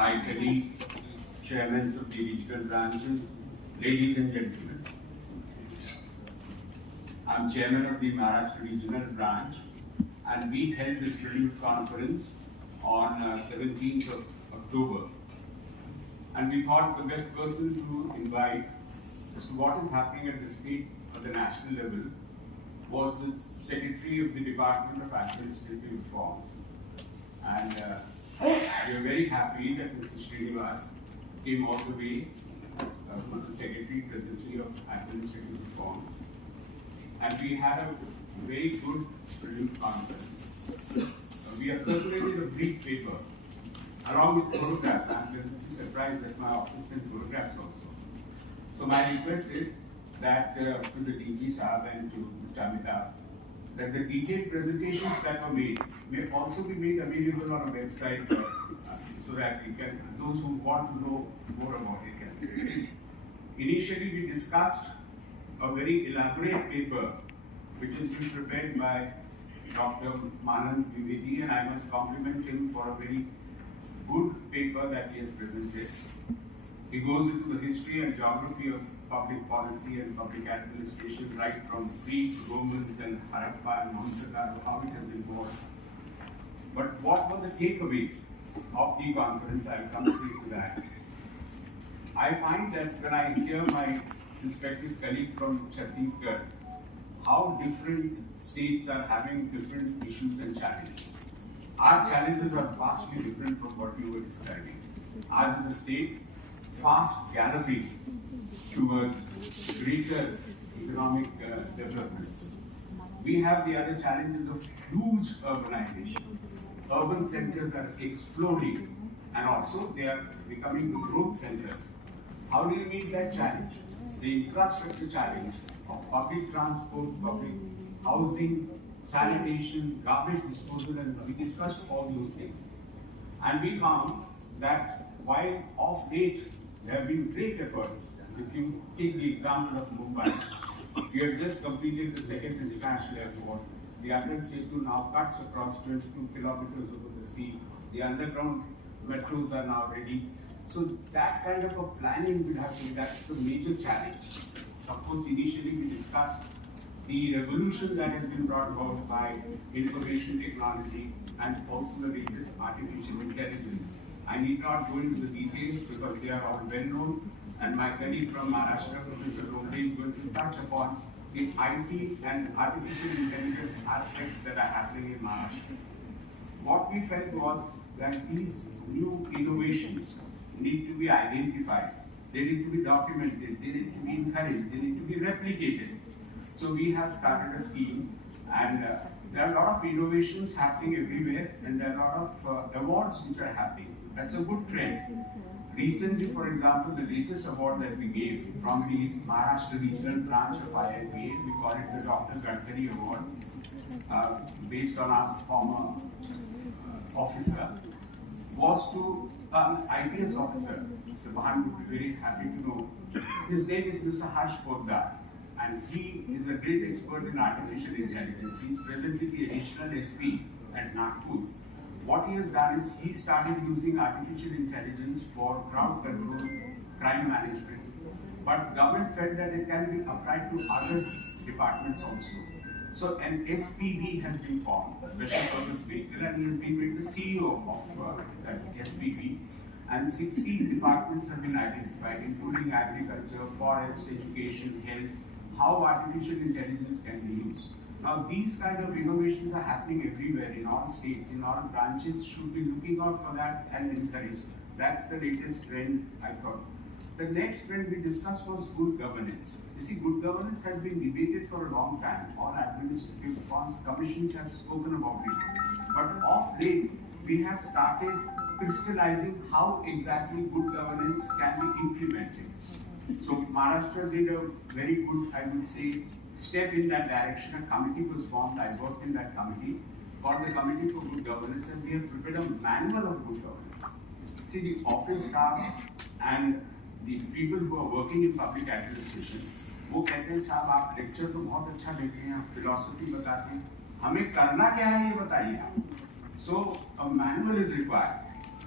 my colleague, chairmen of the regional branches, ladies and gentlemen. I'm chairman of the Maharashtra regional branch, and we held this brilliant conference on 17th of October. And we thought the best person to invite as to what is happening at the state or the national level was the Secretary of the Department of Administrative Reforms. And we are very happy that Mr. Srinivas came all the way from the Secretary presently of Administrative Reforms. And we had a very good, brilliant conference. We have circulated a brief paper along with photographs. I'm pleasantly surprised that my office sent photographs also. So my request is that to the DG Saab and to Mr. Amitabh, that the detailed presentations that were made may also be made available on a website so that we can, those who want to know more about it can. Initially we discussed a very elaborate paper which has been prepared by Dr. Manand Vivedi, and I must compliment him for a very good paper that he has presented. He goes into the history and geography of public policy and public administration right from Greek, Romans and Harappa and Monte Carlo, how it has evolved. But what were the takeaways of the conference? I will come straight to that. I find that when I hear my respective colleague from Chhattisgarh, how different states are having different issues and challenges. Our challenges are vastly different from what you were describing. Ours is a state fast galloping towards greater economic development. We have the other challenges of huge urbanization. Urban centers are exploding and also they are becoming the growth centers. How do you meet that challenge? The infrastructure challenge of public transport, public housing, sanitation, garbage disposal, and we discussed all those things. And we found that while of late there have been great efforts, if you take the example of Mumbai, we have just completed the second international airport. The Atal Setu now cuts across 22 kilometers over the sea. The underground metros are now ready. So that kind of a planning will have to be, that's the major challenge. Of course, initially we discussed the revolution that has been brought about by information technology and also the latest artificial intelligence. I need not go into the details because they are all well known, and my colleague from Maharashtra, Professor Romde, is going to touch upon the IT and artificial intelligence aspects that are happening in Maharashtra. What we felt was that these new innovations need to be identified, they need to be documented, they need to be encouraged, they need to be replicated. So we have started a scheme, and there are a lot of innovations happening everywhere, and there are a lot of awards which are happening. That's a good trend. Recently, for example, the latest award that we gave from the Maharashtra regional branch of iipa, we call it the Dr. Kshatriya Award, based on our former officer, was to an IPS officer. Mr. Bahan would be very happy to know. His name is Mr. Harsh Poddar, and he is a great expert in artificial intelligence. He is presently the additional SP at Nagpur. What he has done is he started using artificial intelligence for crowd control, crime management, but government felt that it can be applied to other departments also. So an SPV has been formed, a special purpose vehicle, and he has been made the CEO of that SPV. And 16 departments have been identified, including agriculture, forest, education, health, how artificial intelligence can be used. Now, these kind of innovations are happening everywhere, in all states, in all branches, should be looking out for that and encourage. That's the latest trend, I thought. The next trend we discussed was good governance. You see, good governance has been debated for a long time. All administrative reforms, commissions have spoken about it. But of late, we have started crystallizing how exactly good governance can be implemented. So Maharashtra did a very good, I would say, step in that direction. A committee was formed. I worked in that committee, called the Committee for Good Governance, and we have prepared a manual of good governance. See, the office staff and the people who are working in public administration, वो कहते हैं साहब आप lecture तो बहुत अच्छा देते हैं, आप फिलॉसफी बताते हैं, हमें करना क्या है ये बताइए आप. So a manual is required.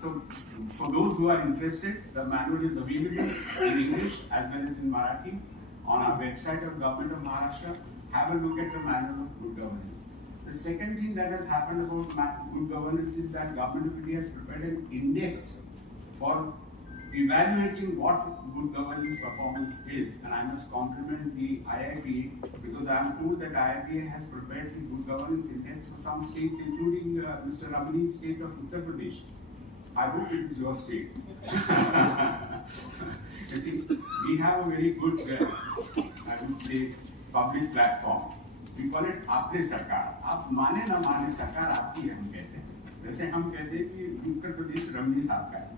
So for those who are interested, the manual is available in English as well as in Marathi on our website of Government of Maharashtra. Have a look at the manual of good governance. The second thing that has happened about good governance is that Government of India has prepared an index for evaluating what good governance performance is, and I must compliment the IIPA because I am told that IIPA has prepared the good governance index for some states, including Mr. Ramani's state of Uttar Pradesh. I hope it is your state. You see, we have a very good, I would say, public platform. We call it आपले सरकार. आप माने ना माने सरकार आपकी हम कहते हैं. वैसे हम कहते हैं कि उत्तर प्रदेश रमणी साहब का है.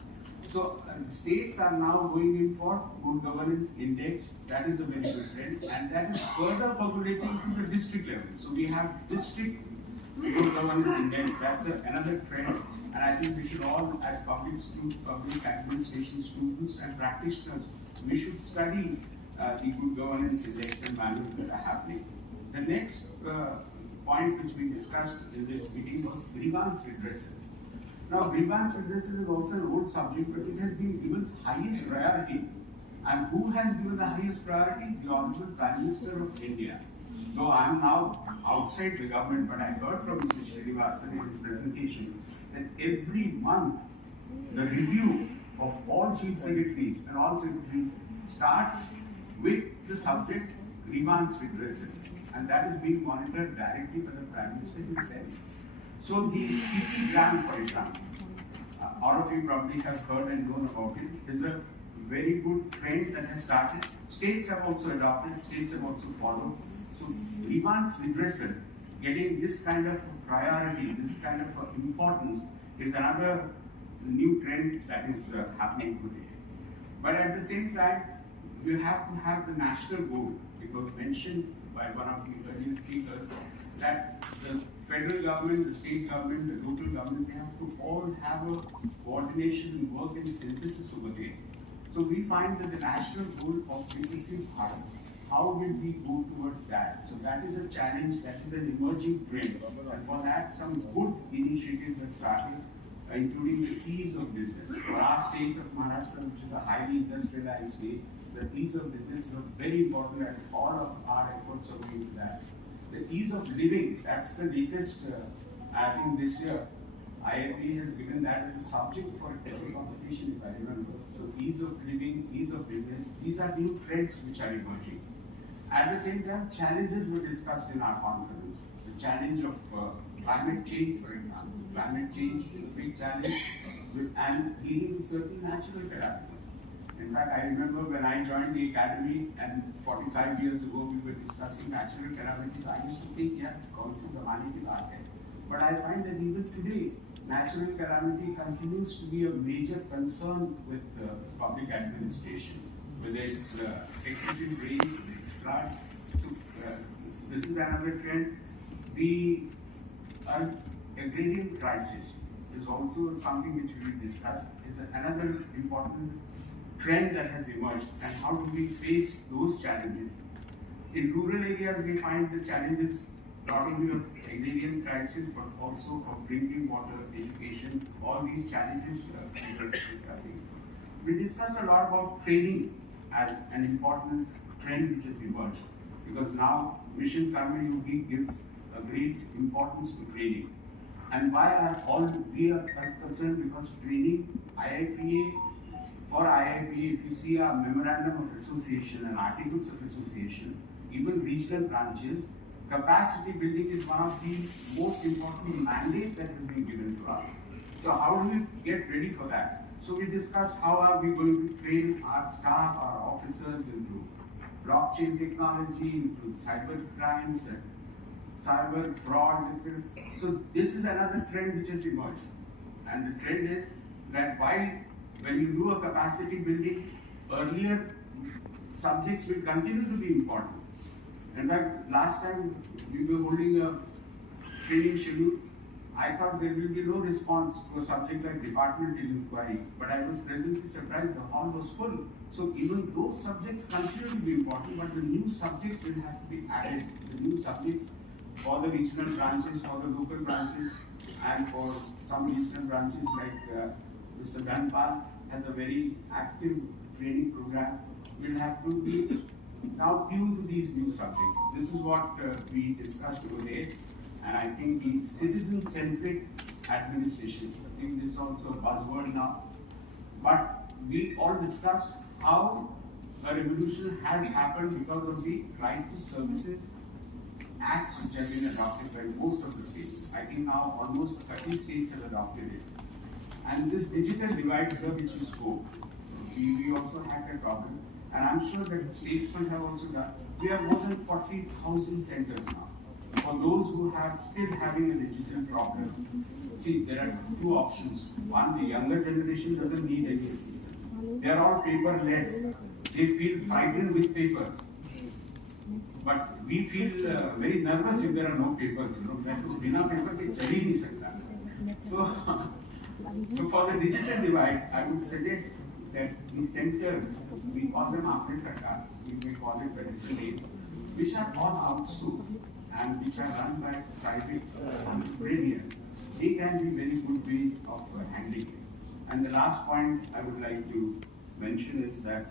So states are now going in for good governance index. That is a very good trend, and that is further percolating to the district level. So we have district good governance index. That's another trend, and I think we should all, as public administration students and practitioners, we should study the good governance index and manuals that are happening. The next point which we discussed in this meeting was grievance redressal. Now, grievance redressal is also an old subject, but it has been given highest priority. And who has given the highest priority? The Honorable Prime Minister of India. Though I am now outside the government, but I heard from Mr. Srinivasan in his presentation that every month the review of all chief secretaries and all secretaries starts with the subject grievance redressal, and that is being monitored directly by the Prime Minister himself. So the CP grant, for example, all of you probably have heard and known about it, is a very good trend that has started. States have also adopted, states have also followed. So grievance redressal, getting this kind of priority, this kind of importance is another new trend that is happening today. But at the same time, you have to have the national goal. It was mentioned by one of the earlier speakers that the federal government, the state government, the local government, they have to all have a coordination and work in synthesis over there. So we find that the national goal of Viksit Bharat, how will we go towards that? So that is a challenge, that is an emerging trend. And for that, some good initiatives have started, including the ease of business. For our state of Maharashtra, which is a highly industrialized state, the ease of business is very important, and all of our efforts are going to that. The ease of living, that's the latest, I think this year, IIP has given that as a subject for a test competition, if I remember. So ease of living, ease of business, these are new trends which are emerging. At the same time, challenges were discussed in our conference. The challenge of climate change, for example. Climate change is a big challenge and leading to certain natural calamities. In fact, I remember when I joined the academy and 45 years ago we were discussing natural calamities, I used to think, yeah, kaun si zamane ki baat hai. But I find that even today, natural calamity continues to be a major concern with public administration, whether it's excessive rain, whether it's flood. So, this is another trend. The agrarian crisis is also something which we will discuss. Is another important trend that has emerged, and how do we face those challenges? In rural areas, we find the challenges not only of agrarian crisis, but also of drinking water, education, all these challenges we were discussing. We discussed a lot about training as an important trend which has emerged, because now Mission Karma Yogi gives a great importance to training. And why are all we are concerned? Because training, IIPA, for IIPA, if you see our memorandum of association and articles of association, even regional branches, capacity building is one of the most important mandates that has been given to us. So how do we get ready for that? So we discussed how are we going to train our staff, our officers into blockchain technology, into cyber crimes and cyber fraud, etc. So this is another trend which has emerged. And the trend is that when you do a capacity building, earlier subjects will continue to be important. In fact, last time we were holding a training schedule, I thought there will be no response to a subject like departmental inquiry, but I was pleasantly surprised the hall was full. So even those subjects continue to be important, but the new subjects will have to be added. The new subjects for the regional branches, for the local branches, and for some regional branches like Mr. Dhanpal has a very active training program. We'll have to be now tuned to these new subjects. This is what we discussed over there, and I think the citizen-centric administration, I think this is also a buzzword now, but we all discussed how a revolution has happened because of the right to services acts which have been adopted by most of the states. I think now almost 30 states have adopted it. And this digital divide, sir, which you spoke, we also had a problem. And I'm sure that statesmen have also done. We have more than 40,000 centers now. For those who have still having a digital problem, see, there are two options. One, the younger generation doesn't need any assistance. They are all paperless. They feel frightened with papers. But we feel very nervous if there are no papers. That is, without paper, they chali nahi sakta. So for the digital divide, I would suggest that the centers, we call them after Sarkar, we may call it by different names, which are all outsourced and which are run by private entrepreneurs. They can be very good ways of handling it. And the last point I would like to mention is that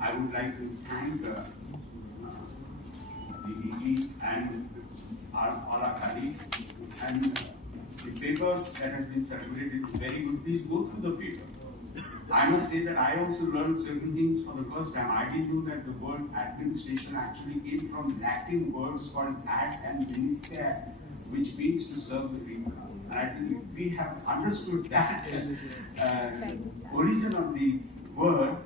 I would like to thank the DG and all our colleagues, and the paper that has been circulated is very good. Please go through the paper. I must say that I also learned certain things for the first time. I didn't know that the word administration actually came from Latin words called ad and minister, which means to serve the people. And I think if we have understood that origin of the word,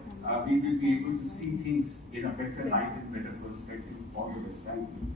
we will be able to see things in a better light and better perspective. All the best. Thank you.